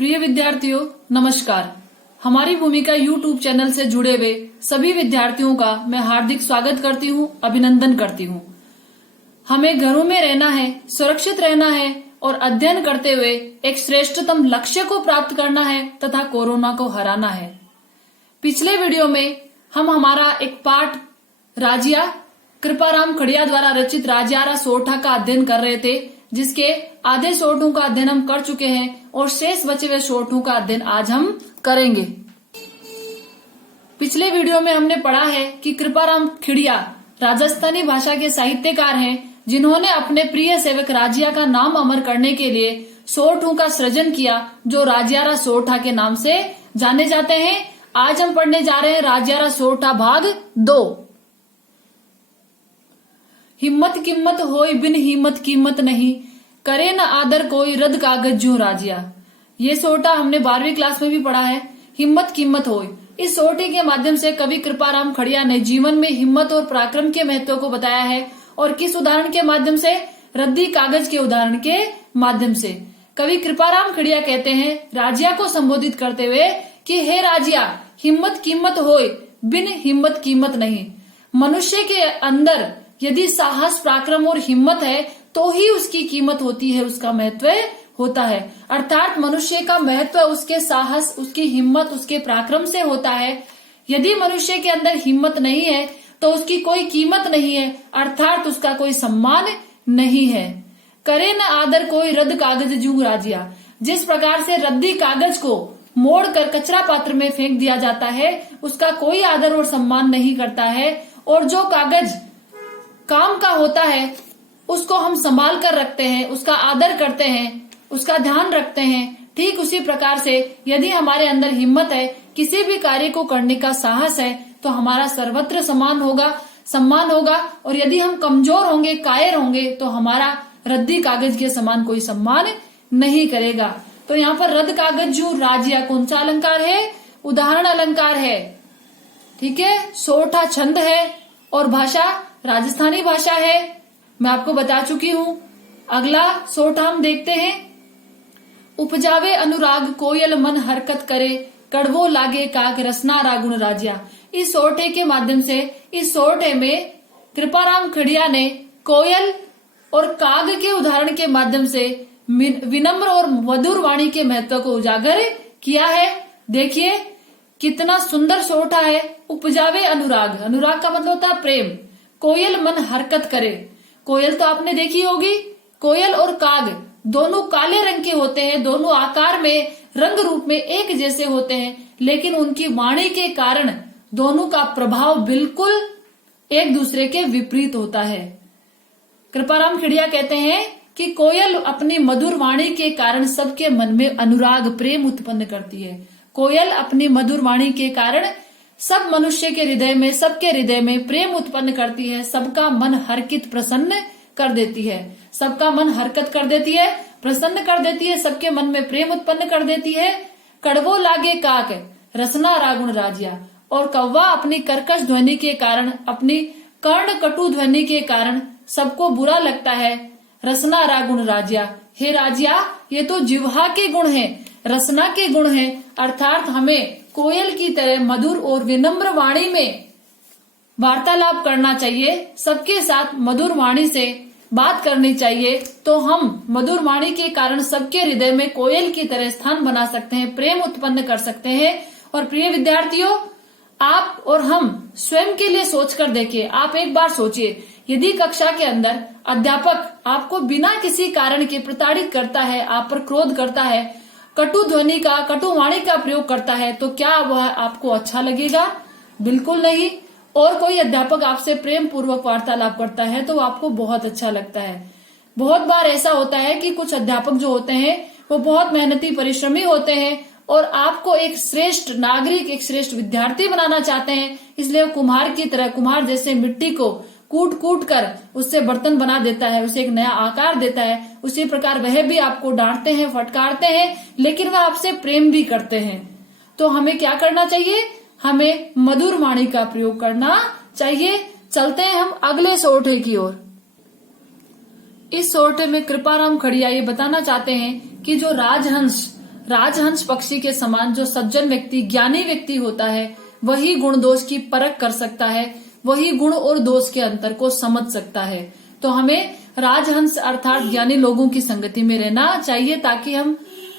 प्रिय विद्यार्थियों, नमस्कार। हमारी भूमिका यूट्यूब चैनल से जुड़े हुए सभी विद्यार्थियों का मैं हार्दिक स्वागत करती हूँ, अभिनंदन करती हूँ। हमें घरों में रहना है, सुरक्षित रहना है और अध्ययन करते हुए एक श्रेष्ठतम लक्ष्य को प्राप्त करना है तथा कोरोना को हराना है। पिछले वीडियो में हम हमारा एक पाठ राजिया कृपाराम खड़िया द्वारा रचित राजियारा सोरठा का अध्ययन कर रहे थे, जिसके आधे सोरठों का अध्ययन हम कर चुके हैं और शेष बचे हुए सोरठों का अध्ययन आज हम करेंगे। पिछले वीडियो में हमने पढ़ा है कि कृपाराम खड़िया राजस्थानी भाषा के साहित्यकार हैं, जिन्होंने अपने प्रिय सेवक राजिया का नाम अमर करने के लिए सोरठों का सृजन किया, जो राजियारा सोरठा के नाम से जाने जाते हैं। आज हम पढ़ने जा रहे हैं राजियारा सोरठा भाग 2। हिम्मत कीमत होय बिन हिम्मत कीमत नहीं, करे न आदर कोई रद कागज जू राजिया। ये सोरठा हमने 12वीं क्लास में भी पढ़ा है। हिम्मत कीमत होय, इस सोरठे के माध्यम से कवि कृपाराम खड़िया ने जीवन में हिम्मत और पराक्रम के महत्व को बताया है। और किस उदाहरण के माध्यम से? रद्दी कागज के उदाहरण के माध्यम से। कवि कृपाराम खड़िया कहते हैं राजिया को संबोधित करते हुए कि हे राजिया, हिम्मत कीमत होय बिन हिम्मत कीमत नहीं। मनुष्य के अंदर यदि साहस, पराक्रम और हिम्मत है तो ही उसकी कीमत होती है, उसका महत्व होता है। अर्थात मनुष्य का महत्व उसके साहस, उसकी हिम्मत, उसके पराक्रम से होता है। यदि मनुष्य के अंदर हिम्मत नहीं है तो उसकी कोई कीमत नहीं है, अर्थात उसका कोई सम्मान नहीं है। करे न आदर कोई रद्द कागज जू राजिया। जिस प्रकार से रद्दी कागज को मोड़ कर कचरा पात्र में फेंक दिया जाता है, उसका कोई आदर और सम्मान नहीं करता है। और जो कागज काम का होता है उसको हम संभाल कर रखते हैं, उसका आदर करते हैं, उसका ध्यान रखते हैं। ठीक उसी प्रकार से यदि हमारे अंदर हिम्मत है, किसी भी कार्य को करने का साहस है, तो हमारा सर्वत्र सम्मान होगा। और यदि हम कमजोर होंगे, कायर होंगे, तो हमारा रद्दी कागज के समान कोई सम्मान नहीं करेगा। तो यहाँ पर रद्द कागज जू राजिया कौन सा अलंकार है? उदाहरण अलंकार है। ठीक है, सोरठा छंद है और भाषा राजस्थानी भाषा है, मैं आपको बता चुकी हूँ। अगला सोरठा हम देखते हैं। उपजावे अनुराग कोयल मन हरकत करे, कड़वो लागे काग रसना रागुण राजिया। इस सोरठे के माध्यम से, इस सोरठे में कृपाराम खड़िया ने कोयल और काग के उदाहरण के माध्यम से विनम्र और मधुर वाणी के महत्व को उजागर किया है। देखिए कितना सुंदर सोरठा है। उपजावे अनुराग, अनुराग का मतलब होता है प्रेम। कोयल मन हरकत करे, कोयल तो आपने देखी होगी। कोयल और काग दोनों काले रंग के होते हैं, दोनों आकार में, रंग रूप में एक जैसे होते हैं, लेकिन उनकी वाणी के कारण दोनों का प्रभाव बिल्कुल एक दूसरे के विपरीत होता है। कृपाराम खड़िया कहते हैं कि कोयल अपनी मधुर वाणी के कारण सबके मन में अनुराग, प्रेम उत्पन्न करती है। कोयल अपनी मधुर वाणी के कारण सब मनुष्य के हृदय में, सबके हृदय में प्रेम उत्पन्न करती है। सबका मन हरकित प्रसन्न कर देती है, सबका मन हरकत कर देती है, प्रसन्न कर देती है, सबके मन में प्रेम उत्पन्न कर देती है। कड़वो लागे काक रसना रागुण राजिया। और कौवा अपनी कर्कश ध्वनि के कारण, अपनी कर्ण कटु ध्वनि के कारण सबको बुरा लगता है। रसना रागुण राजिया, हे राजिया, ये तो जिह्वा के गुण है, रसना के गुण है। अर्थात हमें कोयल की तरह मधुर और विनम्र वाणी में वार्तालाप करना चाहिए, सबके साथ मधुर वाणी से बात करनी चाहिए। तो हम मधुर वाणी के कारण सबके हृदय में कोयल की तरह स्थान बना सकते हैं, प्रेम उत्पन्न कर सकते हैं। और प्रिय विद्यार्थियों, आप और हम स्वयं के लिए सोचकर देखिए। आप एक बार सोचिए, यदि कक्षा के अंदर अध्यापक आपको बिना किसी कारण के प्रताड़ित करता है, आप पर क्रोध करता है, कटु ध्वनि का, कटु वाणी का प्रयोग करता है, तो क्या वह आपको अच्छा लगेगा? बिल्कुल नहीं। और कोई अध्यापक आपसे प्रेम पूर्वक वार्तालाप करता है तो आपको बहुत अच्छा लगता है। बहुत बार ऐसा होता है कि कुछ अध्यापक जो होते हैं वो बहुत मेहनती, परिश्रमी होते हैं और आपको एक श्रेष्ठ नागरिक, एक श्रेष्ठ विद्यार्थी बनाना चाहते हैं। इसलिए कुम्हार की तरह, कुम्हार जैसे मिट्टी को कूट कूट कर उससे बर्तन बना देता है, उसे एक नया आकार देता है। उसी प्रकार वह भी आपको डांटते हैं, फटकारते हैं, लेकिन वह आपसे प्रेम भी करते हैं। तो हमें क्या करना चाहिए? हमें मधुर वाणी का प्रयोग करना चाहिए। चलते हैं हम अगले सोरठे की ओर। इस सोरठे में कृपाराम खड़िया ये बताना चाहते हैं कि जो राजहंस राजहंस पक्षी के समान जो सज्जन व्यक्ति, ज्ञानी व्यक्ति होता है, वही गुण दोष की परख कर सकता है, वही गुण और दोष के अंतर को समझ सकता है। तो हमें राजहंस अर्थात ज्ञानी लोगों की संगति में रहना चाहिए ताकि हम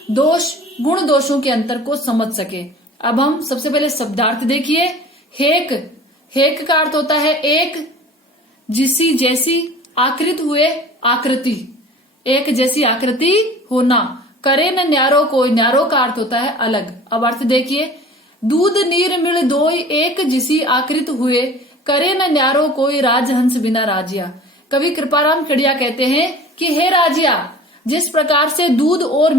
गुण दोषों के अंतर को समझ सके। अब हम सबसे पहले शब्दार्थ देखिए। हेक, हेक का अर्थ होता है एक, जिसी जैसी, आकृत हुए, आकृति, एक जैसी आकृति होना। करे न न्यारो कोई, न्यारो का अर्थ होता है अलग। अब अर्थ देखिए। दूध नीर मिल दोई, एक जिसी आकृत हुए, करे न न्यारो कोई, राजहंस बिना राजिया। कवि कृपाराम खड़िया कहते हैं कि हे राजिया, जिस प्रकार से दूध और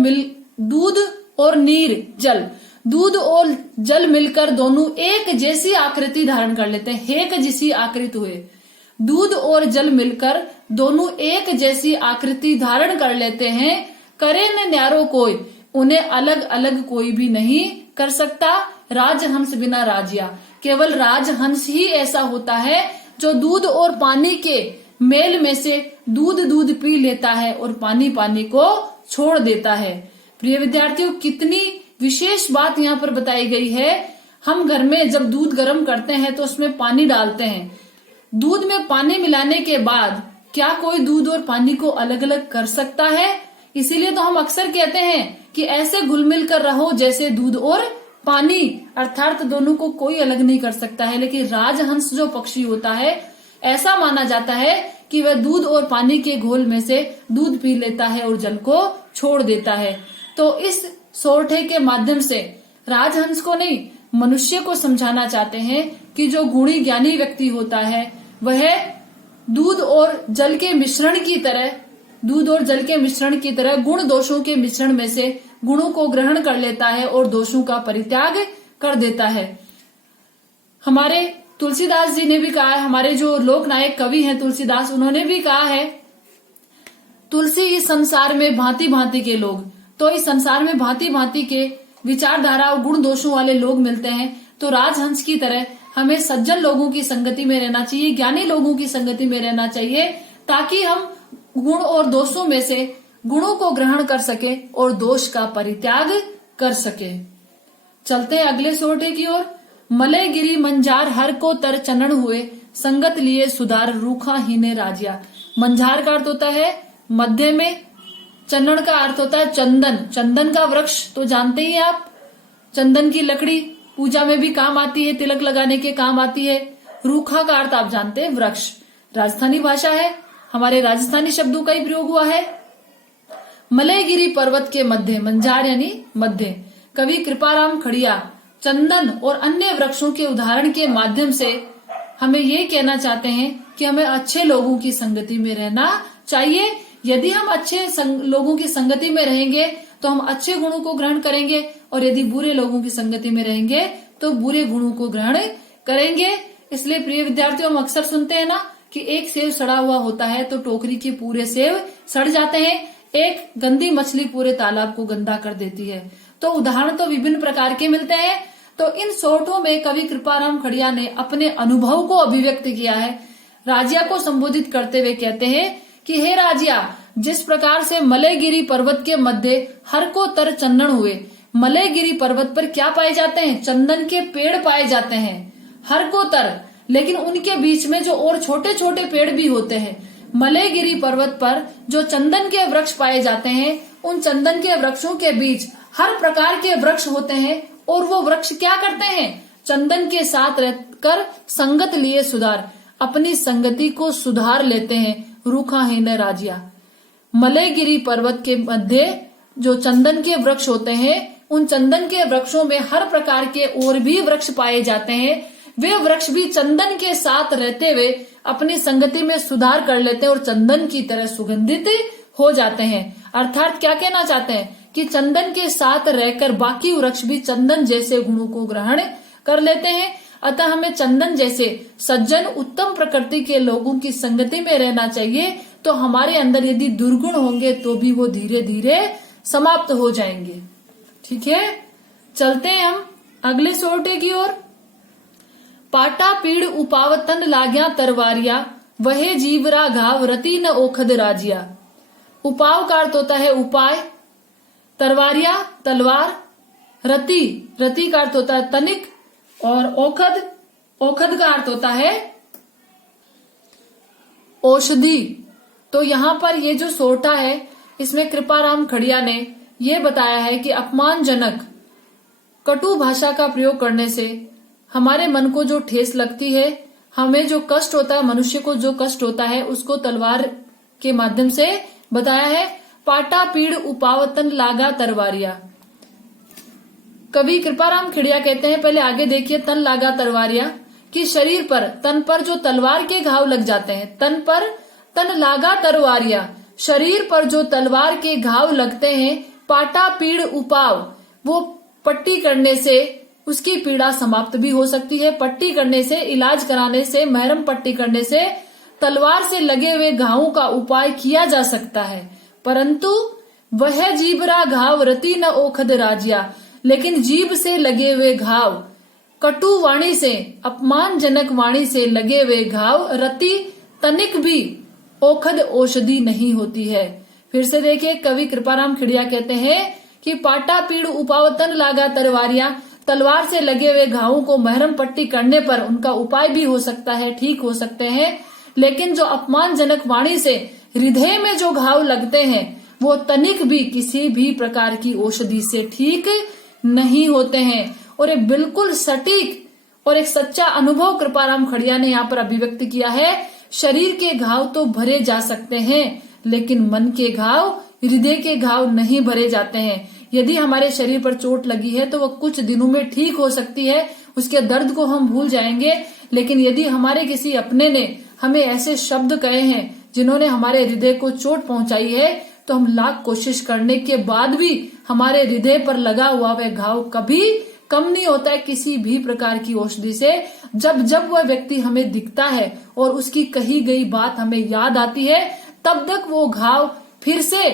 नीर, जल, दूध और जल मिलकर दोनों एक जैसी आकृति धारण कर लेते हैं, हेक जिसी आकृत हुए, दूध और जल मिलकर दोनों एक जैसी आकृति धारण कर लेते हैं, करे न न्यारो कोई, उन्हें अलग अलग कोई भी नहीं कर सकता, राजहंस बिना राजिया। केवल राजहंस ही ऐसा होता है जो दूध और पानी के मेल में से दूध पी लेता है और पानी को छोड़ देता है। प्रिय विद्यार्थियों, कितनी विशेष बात यहाँ पर बताई गई है। हम घर में जब दूध गर्म करते हैं तो उसमें पानी डालते हैं। दूध में पानी मिलाने के बाद क्या कोई दूध और पानी को अलग अलग कर सकता है? इसीलिए तो हम अक्सर कहते हैं कि ऐसे घुल मिल कर रहो जैसे दूध और पानी, अर्थात दोनों को कोई अलग नहीं कर सकता है। लेकिन राजहंस जो पक्षी होता है, ऐसा माना जाता है कि वह दूध और पानी के घोल में से दूध पी लेता है और जल को छोड़ देता है। तो इस सोरठे के माध्यम से राजहंस को नहीं, मनुष्य को समझाना चाहते हैं कि जो गुणी ज्ञानी व्यक्ति होता है वह दूध और जल के मिश्रण की तरह गुण दोषों के मिश्रण में से गुणों को ग्रहण कर लेता है और दोषों का परित्याग कर देता है। हमारे तुलसीदास जी ने भी कहा है, हमारे जो लोक नायक कवि हैं तुलसीदास, उन्होंने भी कहा है, तुलसी इस संसार में भांति भांति के लोग। तो इस संसार में भांति भांति के विचारधारा और गुण दोषों वाले लोग मिलते हैं। तो राजहंस की तरह हमें सज्जन लोगों की संगति में रहना चाहिए, ज्ञानी लोगों की संगति में रहना चाहिए, ताकि हम गुण और दोषों में से गुणों को ग्रहण कर सके और दोष का परित्याग कर सके। चलते हैं अगले सोरठे की ओर। मलय गिरी मंजार हर को तर चनन हुए, संगत लिए सुधार रूखा हीने राजिया। मंजार का अर्थ होता है मध्य में, चंदन का अर्थ होता है चंदन। चंदन का वृक्ष तो जानते ही आप, चंदन की लकड़ी पूजा में भी काम आती है, तिलक लगाने के काम आती है। रूखा का अर्थ आप जानते हैं वृक्ष, राजस्थानी भाषा है, हमारे राजस्थानी शब्दों का ही प्रयोग हुआ है। मलयगिरी पर्वत के मध्य, मंजार यानी मध्य। कवि कृपाराम खड़िया चंदन और अन्य वृक्षों के उदाहरण के माध्यम से हमें ये कहना चाहते हैं कि हमें अच्छे लोगों की संगति में रहना चाहिए। यदि हम अच्छे लोगों की संगति में रहेंगे तो हम अच्छे गुणों को ग्रहण करेंगे, और यदि बुरे लोगों की संगति में रहेंगे तो बुरे गुणों को ग्रहण करेंगे। इसलिए प्रिय विद्यार्थियों, हम अक्सर सुनते हैं ना कि एक सेब सड़ा हुआ होता है तो टोकरी के पूरे सेब सड़ जाते हैं, एक गंदी मछली पूरे तालाब को गंदा कर देती है। तो उदाहरण तो विभिन्न प्रकार के मिलते हैं। तो इन सोरठों में कवि कृपाराम खड़िया ने अपने अनुभव को अभिव्यक्त किया है। राजिया को संबोधित करते हुए कहते हैं कि हे राजिया, जिस प्रकार से मलयगिरी पर्वत के मध्य हर को तर चंदन हुए। मलयगिरी पर्वत पर क्या पाए जाते हैं? चंदन के पेड़ पाए जाते हैं, हर को तर, लेकिन उनके बीच में जो और छोटे छोटे पेड़ भी होते हैं। मलयगिरी पर्वत पर जो चंदन के वृक्ष पाए जाते हैं, उन चंदन के वृक्षों के बीच हर प्रकार के वृक्ष होते हैं, और वो वृक्ष क्या करते हैं? चंदन के साथ रहकर संगत लिए सुधार, अपनी संगति को सुधार लेते हैं। रूखा है न राजिया। मलयगिरी पर्वत के मध्य जो चंदन के वृक्ष होते हैं, उन चंदन के वृक्षों में हर प्रकार के और भी वृक्ष पाए जाते हैं। वे वृक्ष भी चंदन के साथ रहते हुए अपनी संगति में सुधार कर लेते हैं और चंदन की तरह सुगंधित हो जाते हैं। अर्थात क्या कहना चाहते हैं कि चंदन के साथ रहकर बाकी वृक्ष भी चंदन जैसे गुणों को ग्रहण कर लेते हैं। अतः हमें चंदन जैसे सज्जन उत्तम प्रकृति के लोगों की संगति में रहना चाहिए। तो हमारे अंदर यदि दुर्गुण होंगे तो भी वो धीरे धीरे समाप्त हो जाएंगे। ठीक है, चलते हैं हम अगले सोरठे की ओर। पाटा पीड़ उपावतन लाग्या तरवारिया, वहे जीवरा घाव रति न ओखद राजिया। उपाव का अर्थ होता है उपाय, तरवारिया तलवार, रति, रति का अर्थ होता है तनिक, और औखद, औखद का अर्थ होता है औषधि। तो यहाँ पर ये जो सोटा है इसमें कृपाराम खड़िया ने ये बताया है कि अपमानजनक कटु भाषा का प्रयोग करने से हमारे मन को जो ठेस लगती है, हमें जो कष्ट होता है, मनुष्य को जो कष्ट होता है, उसको तलवार के माध्यम से बताया है। पाटा पीड़ उपावतन लागा तरवारिया। कवि कृपाराम खिड़िया कहते हैं, पहले आगे देखिए, तन लागा तरवारिया, कि शरीर पर, तन पर जो तलवार के घाव लग जाते हैं, तन पर, तन लागा तरवारिया, शरीर पर जो तलवार के घाव लगते हैं, पाटा पीड़ उपाव, वो पट्टी करने से उसकी पीड़ा समाप्त भी हो सकती है। पट्टी करने से, इलाज कराने से, मरहम पट्टी करने से तलवार से लगे हुए घावों का उपाय किया जा सकता है। परंतु वह जीबरा घाव रति न ओखद राजिया, लेकिन जीभ से लगे हुए घाव, कटु वाणी से, अपमानजनक वाणी से लगे हुए घाव, रति तनिक भी ओखद औषधि नहीं होती है। फिर से देखिए, कवि कृपाराम खिड़िया कहते हैं कि पाटा पीड़ उपावतन लागा तरवारिया, तलवार से लगे हुए घावों को मरहम पट्टी करने पर उनका उपाय भी हो सकता है, ठीक हो सकते हैं, लेकिन जो अपमानजनक वाणी से हृदय में जो घाव लगते हैं वो तनिक भी किसी भी प्रकार की औषधि से ठीक नहीं होते हैं। और एक बिल्कुल सटीक और एक सच्चा अनुभव कृपाराम खड़िया ने यहाँ पर अभिव्यक्त किया है। शरीर के घाव तो भरे जा सकते हैं, लेकिन मन के घाव, हृदय के घाव नहीं भरे जाते हैं। यदि हमारे शरीर पर चोट लगी है तो वह कुछ दिनों में ठीक हो सकती है, उसके दर्द को हम भूल जाएंगे। लेकिन यदि हमारे किसी अपने ने हमें ऐसे शब्द कहे हैं जिन्होंने हमारे हृदय को चोट पहुंचाई है, तो हम लाख कोशिश करने के बाद भी हमारे हृदय पर लगा हुआ वह घाव कभी कम नहीं होता है किसी भी प्रकार की औषधि से। जब जब वह व्यक्ति हमें दिखता है और उसकी कही गई बात हमें याद आती है, तब तक वो घाव फिर से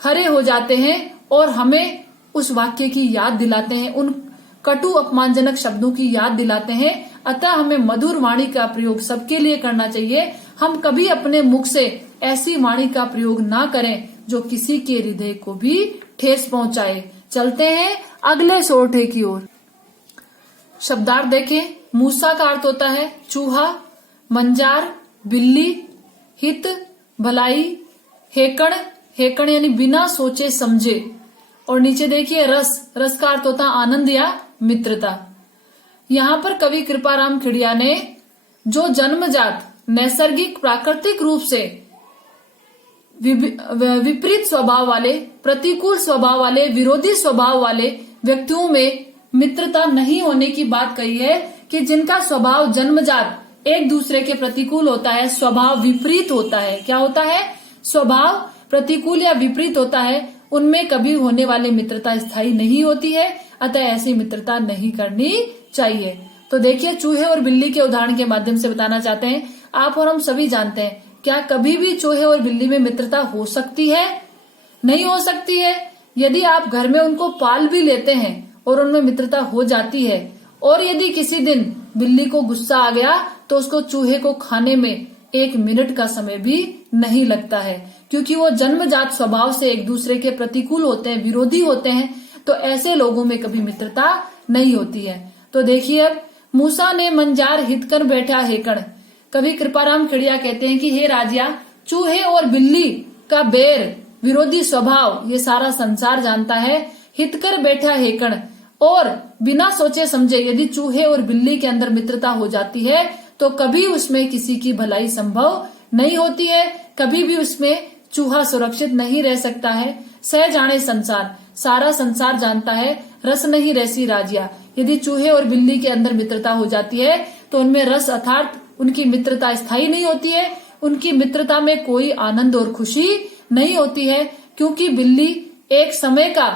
हरे हो जाते हैं और हमें उस वाक्य की याद दिलाते हैं, उन कटु अपमानजनक शब्दों की याद दिलाते हैं। अतः हमें मधुर वाणी का प्रयोग सबके लिए करना चाहिए। हम कभी अपने मुख से ऐसी वाणी का प्रयोग ना करें जो किसी के हृदय को भी ठेस पहुंचाए। चलते हैं अगले सोठे की ओर। शब्दार्थ देखें। मूसा का अर्थ होता है चूहा, मंजार बिल्ली, हित भलाई, हेकड़, हेकड़ यानी बिना सोचे समझे। और नीचे देखिए रस, रस का अर्थ होता है आनंद या मित्रता। यहाँ पर कवि कृपाराम खिड़िया ने जो जन्मजात नैसर्गिक प्राकृतिक रूप से विपरीत स्वभाव वाले, प्रतिकूल स्वभाव वाले, विरोधी स्वभाव वाले व्यक्तियों में मित्रता नहीं होने की बात कही है, कि जिनका स्वभाव जन्मजात एक दूसरे के प्रतिकूल होता है, स्वभाव विपरीत होता है। क्या होता है? स्वभाव प्रतिकूल या विपरीत होता है, उनमें कभी होने वाली मित्रता स्थायी नहीं होती है। अतः ऐसी मित्रता नहीं करनी चाहिए। तो देखिए, चूहे और बिल्ली के उदाहरण के माध्यम से बताना चाहते हैं। आप और हम सभी जानते हैं, क्या कभी भी चूहे और बिल्ली में मित्रता हो सकती है? नहीं हो सकती है। यदि आप घर में उनको पाल भी लेते हैं और उनमें मित्रता हो जाती है, और यदि किसी दिन बिल्ली को गुस्सा आ गया तो उसको चूहे को खाने में 1 मिनट का समय भी नहीं लगता है, क्योंकि वो जन्मजात स्वभाव से एक दूसरे के प्रतिकूल होते हैं, विरोधी होते हैं। तो ऐसे लोगों में कभी मित्रता नहीं होती है। तो देखिए, अब मूसा ने मंजार हित कर बैठा हेकड़। कवि कृपाराम खिड़िया कहते हैं कि हे राजिया, चूहे और बिल्ली का बैर, विरोधी स्वभाव ये सारा संसार जानता है। हित कर बैठा हेकड़, और बिना सोचे समझे यदि चूहे और बिल्ली के अंदर मित्रता हो जाती है तो कभी उसमें किसी की भलाई संभव नहीं होती है। कभी भी उसमें चूहा सुरक्षित नहीं रह सकता है। सह जाने संसार, सारा संसार जानता है, रस नहीं रहसी राजिया। यदि चूहे और बिल्ली के अंदर मित्रता हो जाती है तो उनमें रस अर्थात उनकी मित्रता स्थायी नहीं होती है। उनकी मित्रता में कोई आनंद और खुशी नहीं होती है, क्योंकि बिल्ली एक समय का,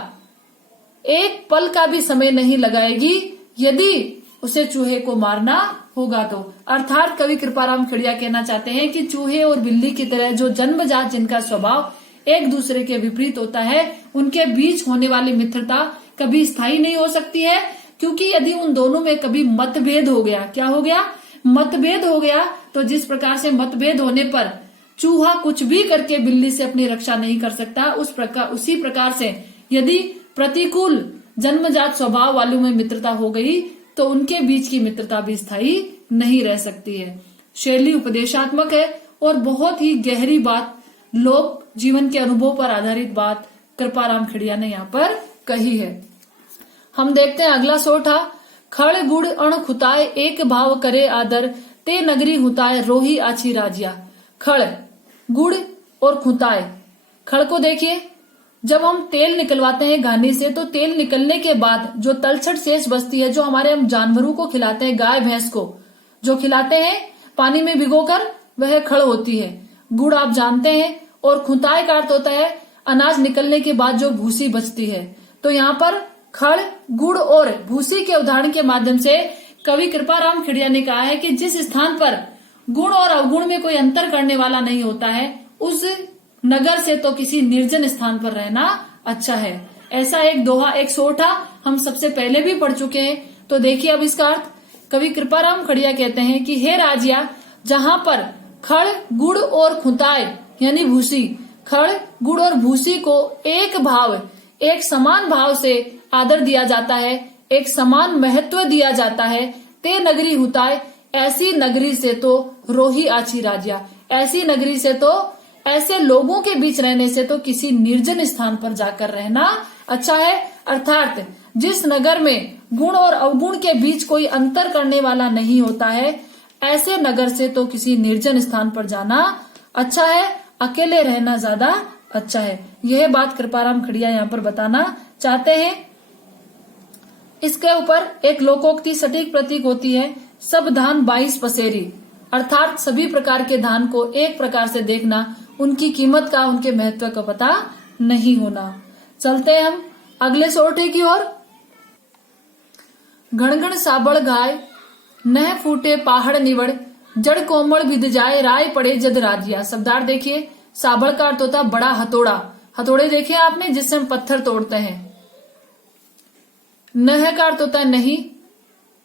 एक पल का भी समय नहीं लगाएगी यदि उसे चूहे को मारना होगा तो। अर्थात कवि कृपाराम खिड़िया कहना चाहते हैं कि चूहे और बिल्ली की तरह जो जन्मजात जिनका स्वभाव एक दूसरे के विपरीत होता है, उनके बीच होने वाली मित्रता कभी स्थायी नहीं हो सकती है। क्योंकि यदि उन दोनों में कभी मतभेद हो गया, क्या हो गया? मतभेद हो गया, तो जिस प्रकार से मतभेद होने पर चूहा कुछ भी करके बिल्ली से अपनी रक्षा नहीं कर सकता, उसी प्रकार से यदि प्रतिकूल जन्मजात स्वभाव वालों में मित्रता हो गई तो उनके बीच की मित्रता भी स्थायी नहीं रह सकती है। शैली उपदेशात्मक है और बहुत ही गहरी बात, लोक जीवन के अनुभव पर आधारित बात कृपाराम खिड़िया ने यहाँ पर कही है। हम देखते हैं अगला सोठा। खड़ गुड़ अण खुताए एक भाव करे आदर, ते नगरी हुताए रोही आछी राजिया। खड़, गुड़ और खुताए। खड़ को देखिए, जब हम तेल निकलवाते हैं घानी से तो तेल निकलने के बाद जो तलछट शेष बचती है, जो हमारे हम जानवरों को खिलाते हैं, गाय भैंस को जो खिलाते हैं पानी में भिगोकर, वह खड़ होती है। गुड़ आप जानते हैं। और खुताए का अर्थ होता है अनाज निकलने के बाद जो भूसी बचती है। तो यहाँ पर खड़, गुड़ और भूसी के उदाहरण के माध्यम से कवि कृपाराम खिड़िया ने कहा है कि जिस स्थान पर गुण और अवगुण में कोई अंतर करने वाला नहीं होता है, उस नगर से तो किसी निर्जन स्थान पर रहना अच्छा है। ऐसा एक दोहा, एक सोठा हम सबसे पहले भी पढ़ चुके हैं। तो देखिए अब इसका अर्थ। कवि कृपाराम खिड़िया कहते हैं कि हे राजिया, जहां पर खड़, गुड़ और खुताए यानी भूसी, खड़, गुड़ और भूसी को एक भाव, एक समान भाव से आदर दिया जाता है, एक समान महत्व दिया जाता है, ते नगरी हुताए, ऐसी नगरी से तो रोही आछी राजिया, ऐसी नगरी से तो, ऐसे लोगों के बीच रहने से तो किसी निर्जन स्थान पर जाकर रहना अच्छा है। अर्थात जिस नगर में गुण और अवगुण के बीच कोई अंतर करने वाला नहीं होता है, ऐसे नगर से तो किसी निर्जन स्थान पर जाना अच्छा है, अकेले रहना ज्यादा अच्छा है। यह बात कृपाराम खिड़िया यहाँ पर बताना चाहते हैं। इसके ऊपर एक लोकोक्ति सटीक प्रतीक होती है, सब धान 22 पसेरी, अर्थात सभी प्रकार के धान को एक प्रकार से देखना, उनकी कीमत का, उनके महत्व का पता नहीं होना। चलते हैं हम अगले सोठे की ओर। घणघण साबड़ घाय, नह फूटे पहाड़ निवड़, जड़ कोमल विद जाए, राय पड़े जद राजिया। शब्दार्थ देखिए, साबड़ का अर्थ होता है बड़ा हथौड़ा। हथौड़े देखे आपने जिससे हम पत्थर तोड़ते हैं। नह का अर्थ होता है नहीं,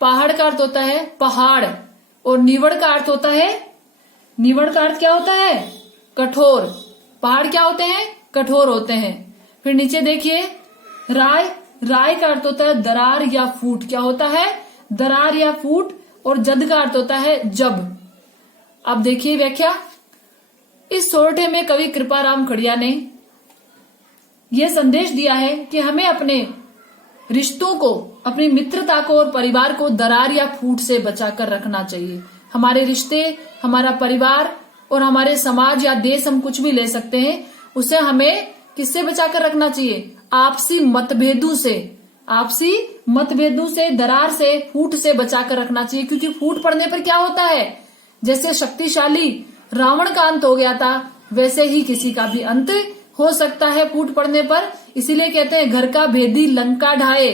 पहाड़ का अर्थ होता है पहाड़, और निवड़ का अर्थ होता है, निवड़ का अर्थ क्या होता है? कठोर। पहाड़ क्या होते हैं? कठोर होते हैं। फिर नीचे देखिए, राय, राय का अर्थ होता है दरार या फूट। क्या होता है? दरार या फूट। और जद का अर्थ होता है जब। अब देखिए व्याख्या। इस सोरठे में कवि कृपाराम खिड़िया ने यह संदेश दिया है कि हमें अपने रिश्तों को, अपनी मित्रता को और परिवार को दरार या फूट से बचाकर रखना चाहिए। हमारे रिश्ते, हमारा परिवार और हमारे समाज या देश, हम कुछ भी ले सकते हैं, उसे हमें किससे बचाकर रखना चाहिए? आपसी मतभेदों से, आपसी मतभेदों से, दरार से, फूट से बचाकर रखना चाहिए। क्योंकि फूट पड़ने पर क्या होता है? जैसे शक्तिशाली रावण का अंत हो गया था, वैसे ही किसी का भी अंत हो सकता है फूट पड़ने पर। इसीलिए कहते हैं घर का भेदी लंका ढाए,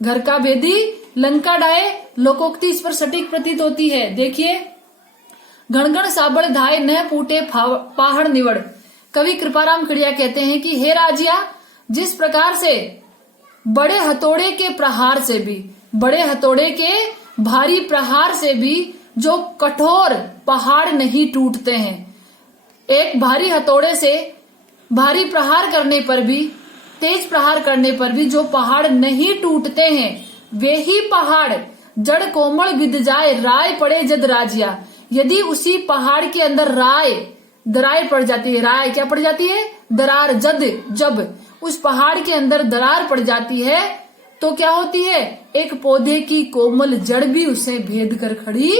घर का भेदी लंका ढाए। लोकोक्ति इस पर सटीक प्रतीत होती है। देखिए, घणघण साबड़ धाय, न फूटे पहाड़ निवड़। कवि कृपाराम खिड़िया कहते हैं कि हे राजिया, जिस प्रकार से बड़े हथौड़े के प्रहार से भी, बड़े हथौड़े के भारी प्रहार से भी जो कठोर पहाड़ नहीं टूटते हैं, एक भारी हथौड़े से भारी प्रहार करने पर भी, तेज प्रहार करने पर भी जो पहाड़ नहीं टूटते हैं, वे ही पहाड़ जड़ कोमल विद जाए, राय पड़े जद राजिया। यदि उसी पहाड़ के अंदर राय, दरार पड़ जाती है, राय क्या पड़ जाती है? दरार। जद, जब उस पहाड़ के अंदर दरार पड़ जाती है तो क्या होती है? एक पौधे की कोमल जड़ भी उसे भेद कर खड़ी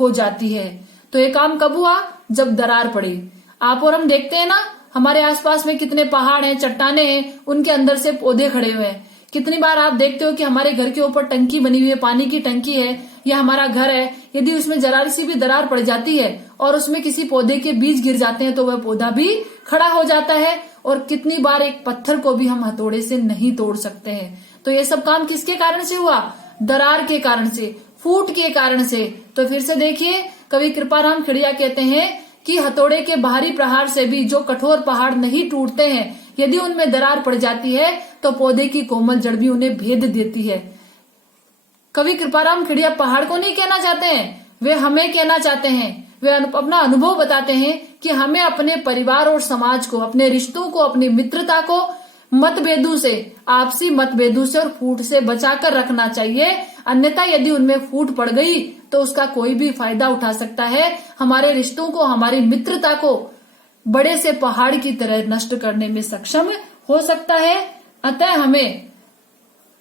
हो जाती है। तो ये काम कब हुआ? जब दरार पड़ी। आप और हम देखते हैं ना, हमारे आसपास में कितने पहाड़ हैं, चट्टाने हैं, उनके अंदर से पौधे खड़े हुए हैं। कितनी बार आप देखते हो कि हमारे घर के ऊपर टंकी बनी हुई है, पानी की टंकी है, या हमारा घर है, यदि उसमें जरा सी भी दरार पड़ जाती है और उसमें किसी पौधे के बीज गिर जाते हैं तो वह पौधा भी खड़ा हो जाता है। और कितनी बार एक पत्थर को भी हम हथौड़े से नहीं तोड़ सकते हैं। तो ये सब काम किसके कारण से हुआ? दरार के कारण से, फूट के कारण से। तो फिर से देखिए, कवि कृपाराम खिड़िया कहते हैं कि हथौड़े के बाहरी प्रहार से भी जो कठोर पहाड़ नहीं टूटते हैं, यदि उनमें दरार पड़ जाती है तो पौधे की कोमल जड़ भी उन्हें भेद देती है। कवि कृपाराम खिड़िया पहाड़ को नहीं कहना चाहते हैं, वे हमें कहना चाहते हैं। वे अपना अनुभव बताते हैं कि हमें अपने परिवार और समाज को, अपने रिश्तों को, अपनी मित्रता को मतभेदों से, आपसी मतभेदों से और फूट से बचाकर रखना चाहिए। अन्यथा यदि उनमें फूट पड़ गई तो उसका कोई भी फायदा उठा सकता है, हमारे रिश्तों को, हमारी मित्रता को बड़े से पहाड़ की तरह नष्ट करने में सक्षम हो सकता है। अतः हमें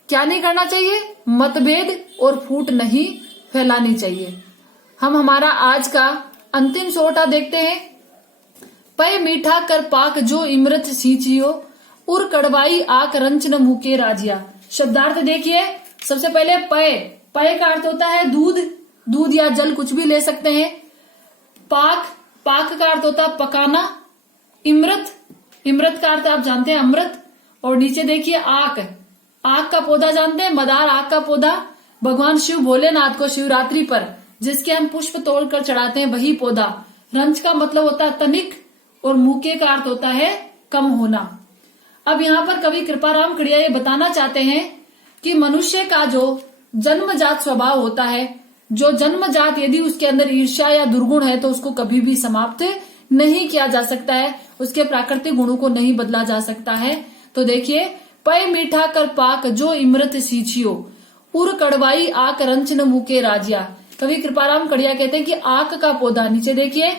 क्या नहीं करना चाहिए, मतभेद और फूट नहीं फैलानी चाहिए। हम हमारा आज का अंतिम सोटा देखते हैं। पय मीठा कर पाक जो इमृत सींचियो, उर कड़वाई आक रंचन मुके राजिया। शब्दार्थ देखिए। सबसे पहले पय, पय का अर्थ होता है दूध, दूध या जल कुछ भी ले सकते हैं। पाक, पाक का अर्थ होता है पकाना। इमृत, इमृत का अर्थ आप जानते हैं अमृत। और नीचे देखिए आक, आक का पौधा जानते हैं, मदार आक का पौधा भगवान शिव भोलेनाथ को शिवरात्रि पर जिसके हम पुष्प तोड़कर चढ़ाते हैं वही पौधा। रंच का मतलब होता है तनिक और मुके का अर्थ होता है कम होना। अब यहाँ पर कवि कृपाराम खड़िया ये बताना चाहते हैं कि मनुष्य का जो जन्मजात स्वभाव होता है, जो जन्मजात यदि उसके अंदर ईर्ष्या या दुर्गुण है तो उसको कभी भी समाप्त नहीं किया जा सकता है, उसके प्राकृतिक गुणों को नहीं बदला जा सकता है। तो देखिए, पय मीठा कर पाक जो इमृत सींचियो, उर कड़वाई आक रंचन मुके राजिया। कवि कृपाराम खड़िया कहते हैं कि आक का पौधा, नीचे देखिए,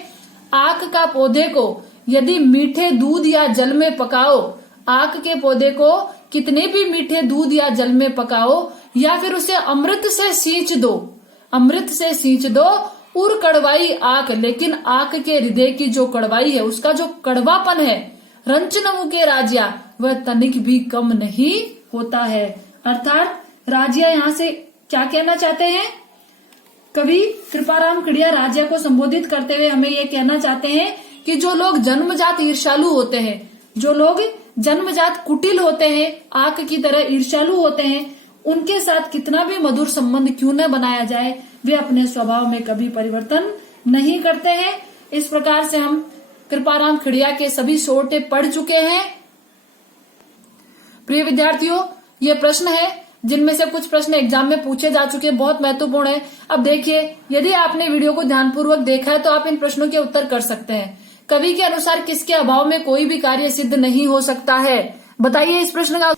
आक का पौधे को यदि मीठे दूध या जल में पकाओ, आक के पौधे को कितने भी मीठे दूध या जल में पकाओ या फिर उसे अमृत से सींच दो, अमृत से सींच दो, उर कड़वाई आक, लेकिन आक के हृदय की जो कड़वाई है, उसका जो कड़वापन है, रंचन मुके राजिया, वह तनिक भी कम नहीं होता है। अर्थात राजिया यहाँ से क्या कहना चाहते हैं, कवि कृपाराम खड़िया राजिया को संबोधित करते हुए हमें ये कहना चाहते हैं कि जो लोग जन्मजात ईर्ष्यालु होते हैं, जो लोग जन्मजात कुटिल होते हैं, आग की तरह ईर्ष्यालु होते हैं, उनके साथ कितना भी मधुर संबंध क्यों न बनाया जाए, वे अपने स्वभाव में कभी परिवर्तन नहीं करते हैं। इस प्रकार से हम कृपाराम खड़िया के सभी सोटे पढ़ चुके हैं। प्रिय विद्यार्थियों, ये प्रश्न है जिनमें से कुछ प्रश्न एग्जाम में पूछे जा चुके हैं, बहुत महत्वपूर्ण है। अब देखिए, यदि आपने वीडियो को ध्यानपूर्वक देखा है तो आप इन प्रश्नों के उत्तर कर सकते हैं। कवि के अनुसार किसके अभाव में कोई भी कार्य सिद्ध नहीं हो सकता है, बताइए इस प्रश्न का।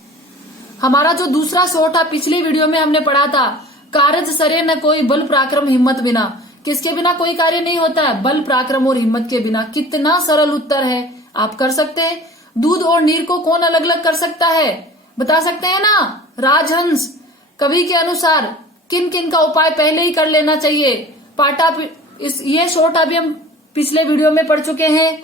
हमारा जो दूसरा सोटा पिछली वीडियो में हमने पढ़ा था, कारज सरे न कोई बल पराक्रम हिम्मत बिना, किसके बिना कोई कार्य नहीं होता है, बल पराक्रम और हिम्मत के बिना। कितना सरल उत्तर है, आप कर सकते हैं। दूध और नीर को कौन अलग अलग कर सकता है, बता सकते हैं ना, राजहंस। कवि के अनुसार किन किन का उपाय पहले ही कर लेना चाहिए, पाटा ये सोटा भी हम पिछले वीडियो में पढ़ चुके हैं।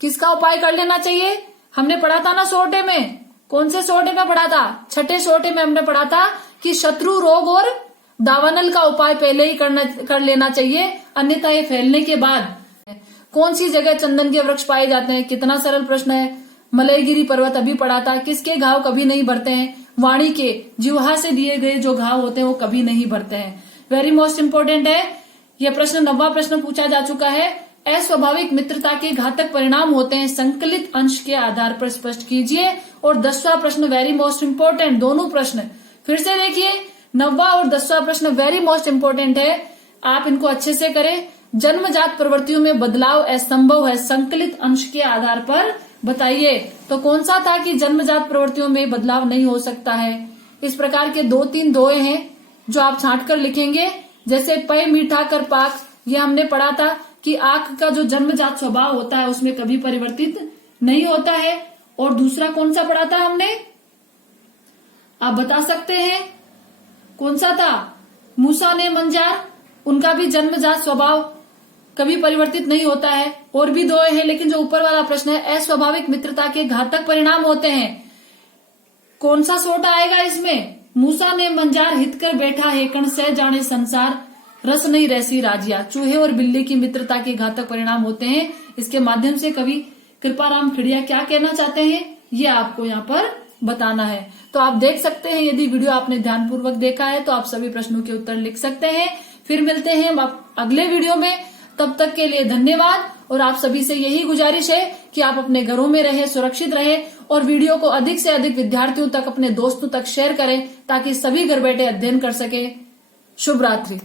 किसका उपाय कर लेना चाहिए, हमने पढ़ा था ना सोटे में, कौन से सोटे में पढ़ा था, छठे सोटे में हमने पढ़ा था कि शत्रु रोग और दावानल का उपाय पहले ही कर लेना चाहिए, अन्यथा ये फैलने के बाद। कौन सी जगह चंदन के वृक्ष पाए जाते हैं, कितना सरल प्रश्न है। मलयगिरी पर्वत अभी पढ़ा था, किसके घाव कभी नहीं भरते हैं, वाणी के, जिह्वा से दिए गए जो घाव होते हैं वो कभी नहीं भरते हैं। वेरी मोस्ट इंपोर्टेंट है यह प्रश्न, 9वां प्रश्न पूछा जा चुका है। अस्वाभाविक मित्रता के घातक परिणाम होते हैं, संकलित अंश के आधार पर स्पष्ट कीजिए। और 10वां प्रश्न वेरी मोस्ट इंपोर्टेंट, दोनों प्रश्न फिर से देखिए, 9वां और 10वां प्रश्न वेरी मोस्ट इंपोर्टेंट है, आप इनको अच्छे से करें। जन्मजात प्रवृत्तियों में बदलाव असंभव है, संकलित अंश के आधार पर बताइए। तो कौन सा था कि जन्मजात प्रवृत्तियों में बदलाव नहीं हो सकता है। इस प्रकार के 2-3 दोहे हैं जो आप छांट कर लिखेंगे। जैसे पय मीठा कर पाक, ये हमने पढ़ा था कि आंख का जो जन्मजात स्वभाव होता है उसमें कभी परिवर्तित नहीं होता है। और दूसरा कौन सा पढ़ा था हमने, आप बता सकते हैं कौन सा था, मूसा ने मंजार, उनका भी जन्मजात स्वभाव कभी परिवर्तित नहीं होता है। और भी दो हैं, लेकिन जो ऊपर वाला प्रश्न है, अस्वाभाविक मित्रता के घातक परिणाम होते हैं, कौन सा सोटा आएगा इसमें, मूसा ने मंजार हित कर बैठा है कण सह जाने संसार, रस नहीं रहसी राजिया। चूहे और बिल्ली की मित्रता के घातक परिणाम होते हैं। इसके माध्यम से कवि कृपाराम खड़िया क्या कहना चाहते हैं, ये आपको यहाँ पर बताना है। तो आप देख सकते हैं, यदि वीडियो आपने ध्यानपूर्वक देखा है तो आप सभी प्रश्नों के उत्तर लिख सकते हैं। फिर मिलते हैं अगले वीडियो में, तब तक के लिए धन्यवाद। और आप सभी से यही गुजारिश है कि आप अपने घरों में रहे, सुरक्षित रहे और वीडियो को अधिक से अधिक विद्यार्थियों तक, अपने दोस्तों तक शेयर करें ताकि सभी घर बैठे अध्ययन कर सके। शुभ रात्रि।